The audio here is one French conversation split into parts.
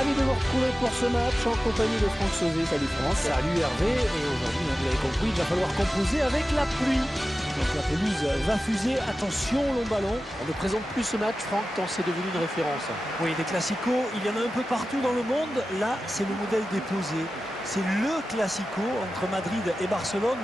Ravi de vous retrouver pour ce match en compagnie de Franck Sauzet. Salut Franck. Salut Hervé, et aujourd'hui, vous l'avez compris, il va falloir composer avec la pluie. Donc la pelouse va fuser, attention long ballon. On ne présente plus ce match, Franck, tant c'est devenu une référence. Oui, les classicos, il y en a un peu partout dans le monde. Là, c'est le modèle déposé. C'est le classico entre Madrid et Barcelone.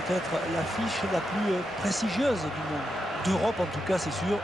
Peut-être l'affiche la plus prestigieuse du monde. D'Europe en tout cas, c'est sûr.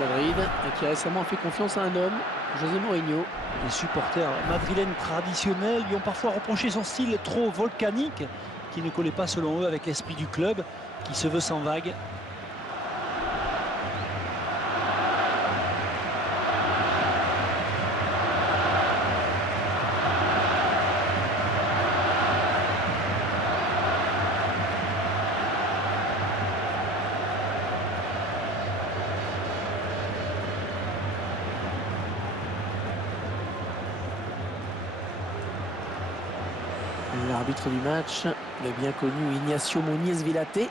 Madrid, qui a récemment fait confiance à un homme, José Mourinho. Les supporters madrilènes traditionnels lui ont parfois reproché son style trop volcanique, qui ne collait pas selon eux avec l'esprit du club, qui se veut sans vague. L'arbitre du match, le bien connu Ignacio Muniz Villate.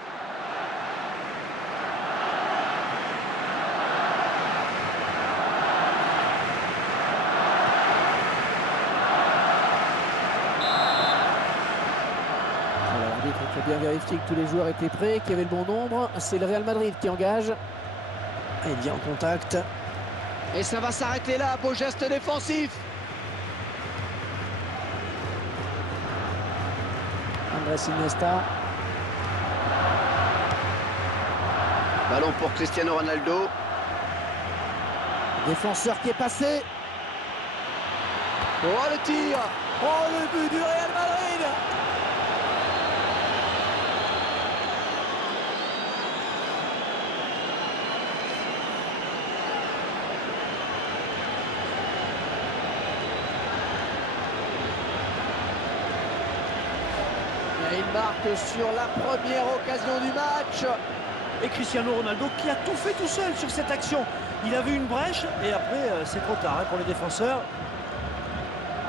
L'arbitre a bien vérifié que tous les joueurs étaient prêts, qu'il y avait le bon nombre. C'est le Real Madrid qui engage. Et bien en contact. Et ça va s'arrêter là, beau geste défensif. Andrés Iniesta. Ballon pour Cristiano Ronaldo. Défenseur qui est passé. Oh le tir. Oh le but du Real Madrid. Et il marque sur la première occasion du match. Et Cristiano Ronaldo qui a tout fait tout seul sur cette action. Il a vu une brèche et après c'est trop tard pour les défenseurs.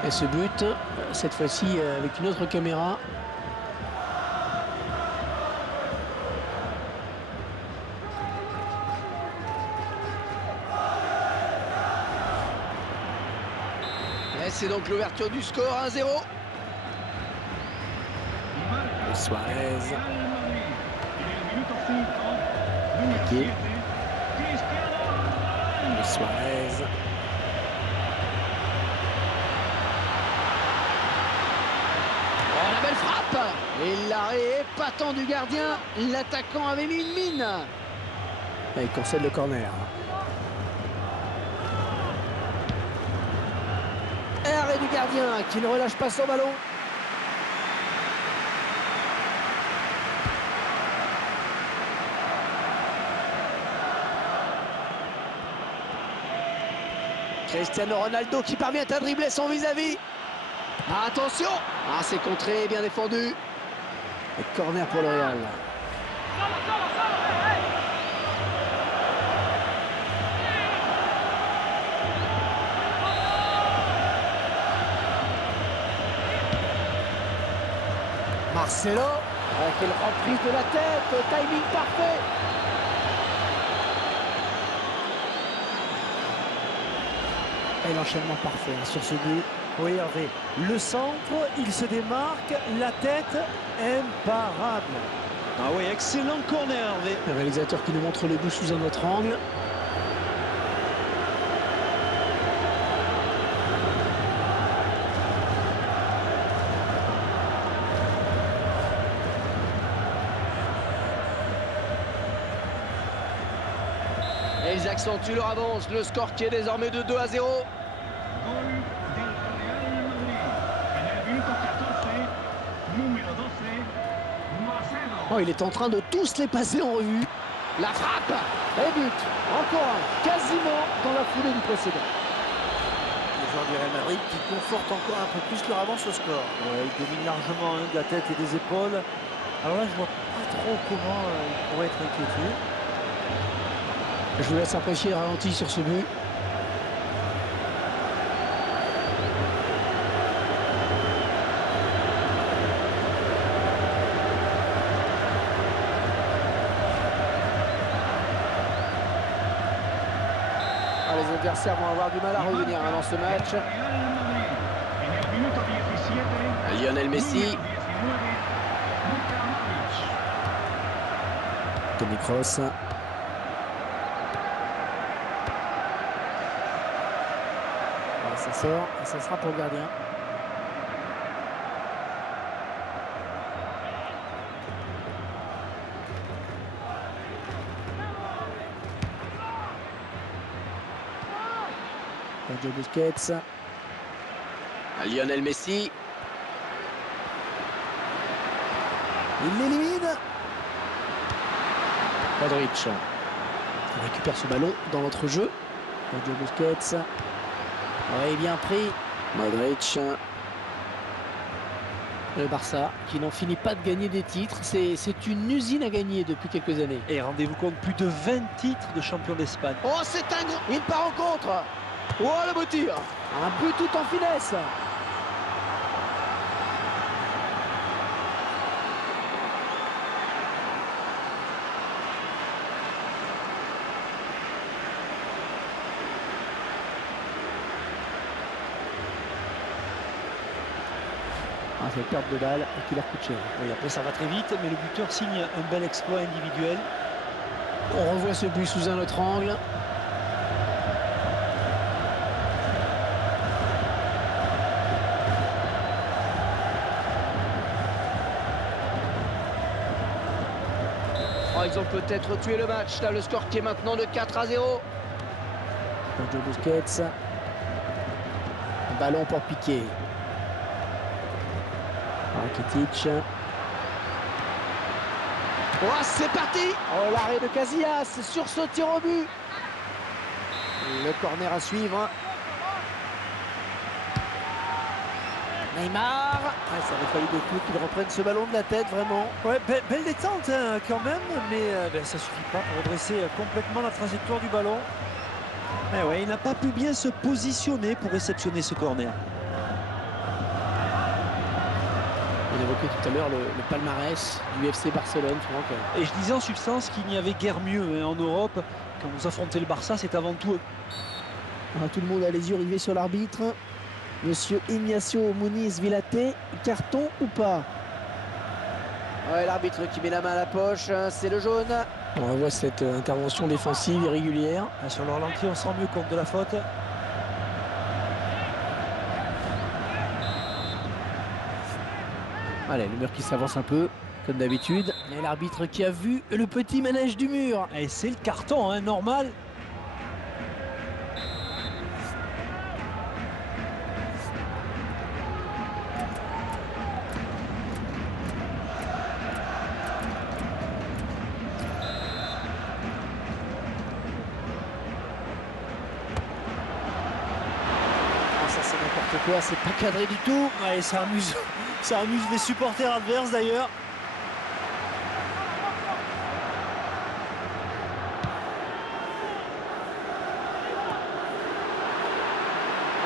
Et ce but, cette fois-ci avec une autre caméra. Et c'est donc l'ouverture du score 1-0. Suarez. Piqué. Suarez. Oh la belle frappe. Et l'arrêt épatant du gardien. L'attaquant avait mis une mine. Et il concède le corner. Arrêt du gardien qui ne relâche pas son ballon. Cristiano Ronaldo qui parvient à dribbler son vis-à-vis. Ah, attention. Ah, c'est contré, bien défendu. Et corner pour le Real. Marcelo, quelle reprise de la tête, timing parfait. Et l'enchaînement parfait sur ce but. Oui Hervé, le centre, il se démarque, la tête imparable. Ah oui, excellent corner Hervé. Le réalisateur qui nous montre le but sous un autre angle. Et ils accentuent leur avance. Le score qui est désormais de 2-0. Gol del Real Madrid. En el minuto 14, número 12, Oh, il est en train de tous les passer en revue. La frappe. Et but. Encore un. Quasiment dans la foulée du précédent. Les joueurs du Real Madrid qui confortent encore un peu plus leur avance au score. Ouais, ils dominent largement de la tête et des épaules. Alors là, je vois pas trop comment ils pourraient être inquiétés. Je vous laisse apprécier le ralenti sur ce but. Ah, les adversaires vont avoir du mal à revenir dans ce match. Lionel Messi. Toni Kroos. Ça sort et ça sera pour le gardien. Sergio Busquets. Lionel Messi. Il l'élimine. Modric récupère ce ballon dans l'entrejeu. Sergio Busquets. Ouais, bien pris. Modric. Le Barça qui n'en finit pas de gagner des titres. C'est une usine à gagner depuis quelques années. Et rendez-vous compte, plus de 20 titres de champion d'Espagne. Oh, c'est un gros. Il part en contre. Oh, le beau tir. Un but tout en finesse. Ah, cette perte de balle qui leur coûte cher. Oui, après ça va très vite, mais le buteur signe un bel exploit individuel. On revoit ce but sous un autre angle. Oh, ils ont peut-être tué le match. Là, le score qui est maintenant de 4-0. Sergio Busquets. Ballon pour Piqué. Rakitic. Oh, c'est parti. Oh, l'arrêt de Casillas sur ce tir au but. Le corner à suivre. Neymar. Ouais, ça aurait fallu des coups qu'il reprenne ce ballon de la tête, vraiment. Ouais, belle détente hein, quand même, mais ça suffit pas pour redresser complètement la trajectoire du ballon. Mais ouais, il n'a pas pu bien se positionner pour réceptionner ce corner. On évoquait tout à l'heure le palmarès du FC Barcelone, Franck. Et je disais en substance qu'il n'y avait guère mieux hein, en Europe. Quand vous affrontez le Barça, c'est avant tout... Tout le monde a les yeux rivés sur l'arbitre. Monsieur Ignacio Muniz Villate, carton ou pas? Ouais, l'arbitre qui met la main à la poche, hein, c'est le jaune. On revoit cette intervention défensive irrégulière. Sur le ralenti, on se rend mieux compte de la faute. Allez, le mur qui s'avance un peu, comme d'habitude. Et l'arbitre qui a vu le petit manège du mur. Et c'est le carton, hein, normal. Ça c'est n'importe quoi, c'est pas cadré du tout. Ouais, ça amuse les supporters adverses d'ailleurs.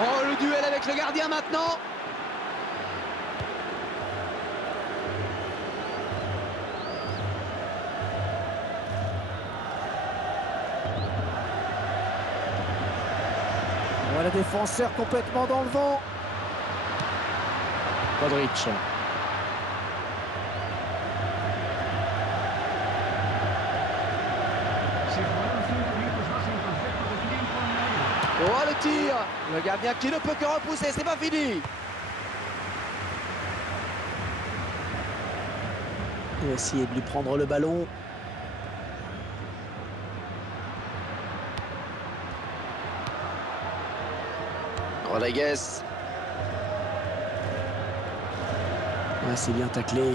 Oh, le duel avec le gardien maintenant. Voilà, défenseur complètement dans le vent. Modric. Oh, le tir. Le gardien qui ne peut que repousser, c'est pas fini. Il va essayer de lui prendre le ballon. Rodriguez. Ouais, c'est bien taclé.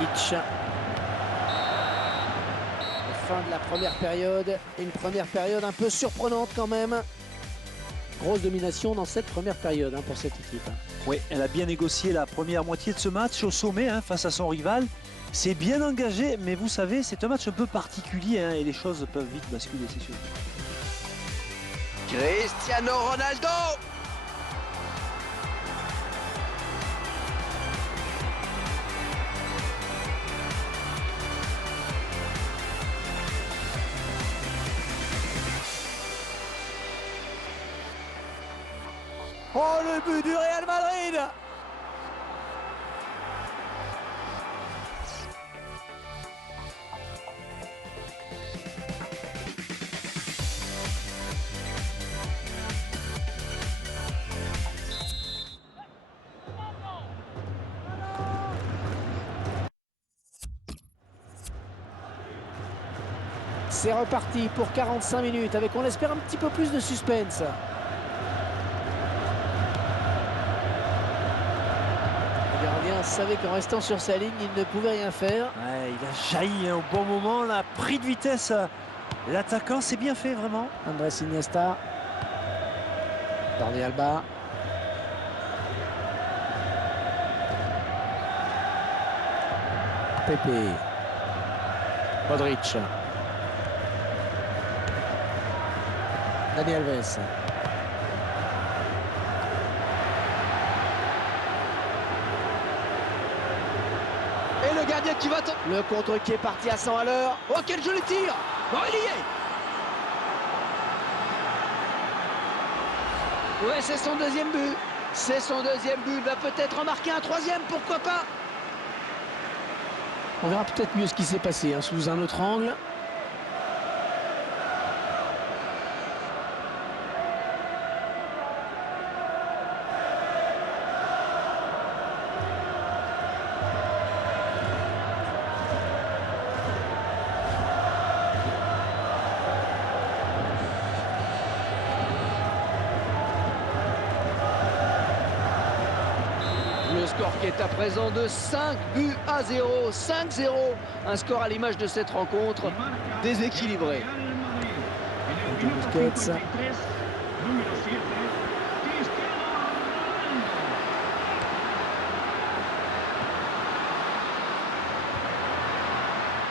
Rakitic. Fin de la première période. Une première période un peu surprenante quand même. Grosse domination dans cette première période pour cette équipe. Oui, elle a bien négocié la première moitié de ce match au sommet face à son rival. C'est bien engagé, mais vous savez, c'est un match un peu particulier et les choses peuvent vite basculer, c'est sûr. Cristiano Ronaldo! Oh, le but du Real Madrid! C'est reparti pour 45 minutes avec, on l'espère, un petit peu plus de suspense. Le gardien savait qu'en restant sur sa ligne, il ne pouvait rien faire. Ouais, il a jailli au bon moment, là, pris de vitesse. L'attaquant, c'est bien fait, vraiment. Andrés Iniesta. Jordi Alba. Pepe. Modric. Dani Alves. Et le gardien qui va... Le contre qui est parti à 100 à l'heure. Oh, quel joli tir! Oh, il y est! Ouais, c'est son deuxième but. C'est son deuxième but. Il va peut-être en marquer un troisième, pourquoi pas? On verra peut-être mieux ce qui s'est passé sous un autre angle. Le score qui est à présent de 5 buts à 0. 5-0. Un score à l'image de cette rencontre déséquilibrée. Busquets.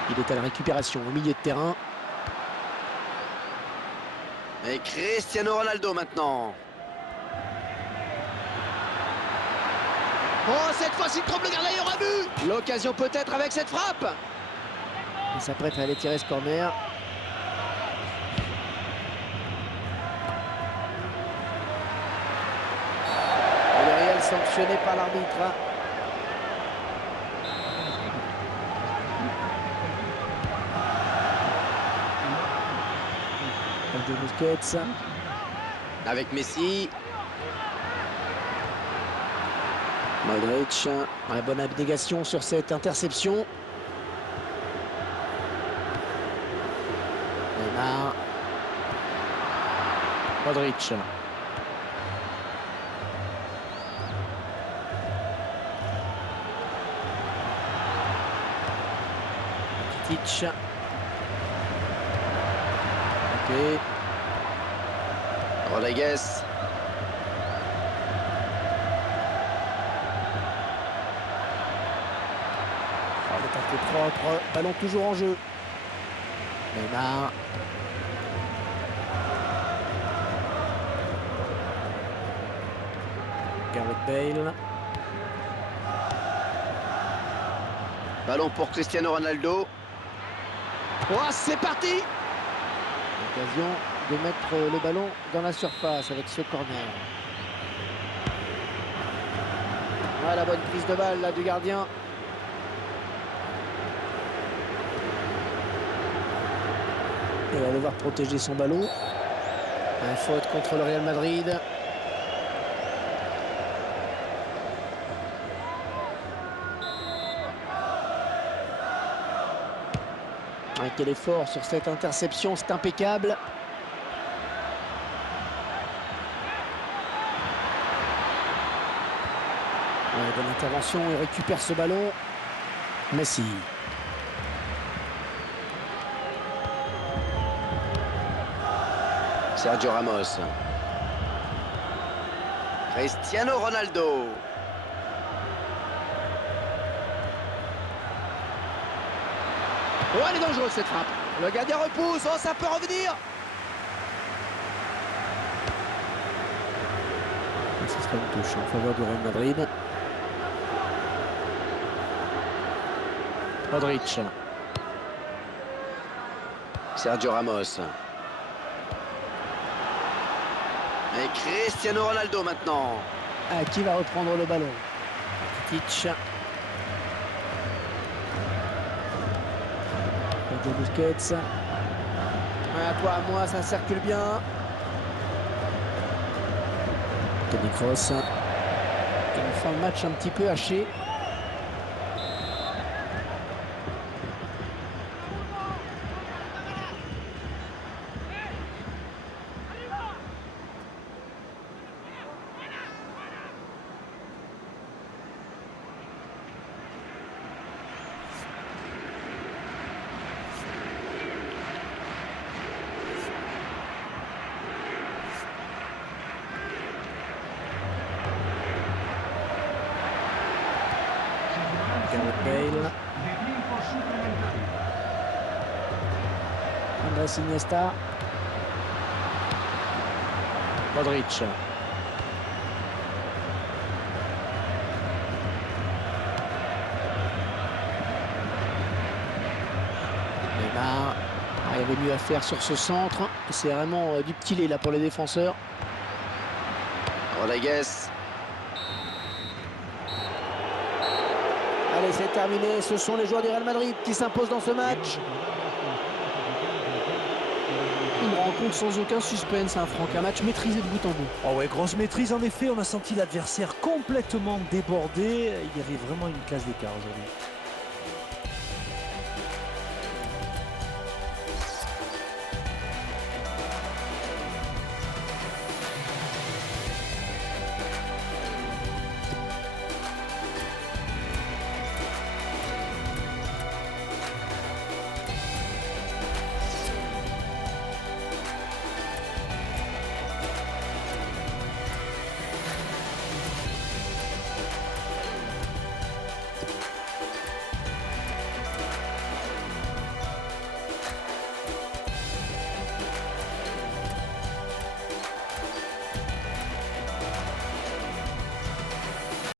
Il est à la récupération au milieu de terrain. Et Cristiano Ronaldo maintenant. Oh, cette fois-ci, trompe le gardien, il y aura but. L'occasion peut-être avec cette frappe. Il s'apprête à aller tirer ce corner. Le Real sanctionné par l'arbitre. De Busquets. Avec Messi. Modric, ouais, bonne abnégation sur cette interception. Neymar. Modric. Rakitic. Ok. Rodriguez. Un peu propre, ballon toujours en jeu. Neymar. Gareth Bale. Ballon pour Cristiano Ronaldo. Oh, c'est parti. L'occasion de mettre le ballon dans la surface avec ce corner. Voilà la bonne prise de balle là, du gardien. Il va devoir protéger son ballon. Un faute contre le Real Madrid. Quel effort sur cette interception, c'est impeccable. Ouais, bonne intervention, il récupère ce ballon. Messi. Sergio Ramos. Cristiano Ronaldo. Oh, elle est dangereuse cette frappe. Le gardien repousse. Oh, ça peut revenir. Ce sera une touche en faveur du Real Madrid. Modric. Sergio Ramos. Et Cristiano Ronaldo maintenant. Qui va reprendre le ballon? Rakitic. Busquets. À toi, à moi, ça circule bien. Toni Kroos. Une fin de match un petit peu haché. Gareth Bale. Andrés Iniesta. Modric. Neymar. Il y avait mieux à faire sur ce centre. C'est vraiment du petit lait là pour les défenseurs. Rodriguez. Allez, c'est terminé. Ce sont les joueurs du Real Madrid qui s'imposent dans ce match. Une rencontre sans aucun suspense, hein, Franck. Un match maîtrisé de bout en bout. Oh ouais, grosse maîtrise en effet. On a senti l'adversaire complètement débordé. Il y avait vraiment une classe d'écart aujourd'hui.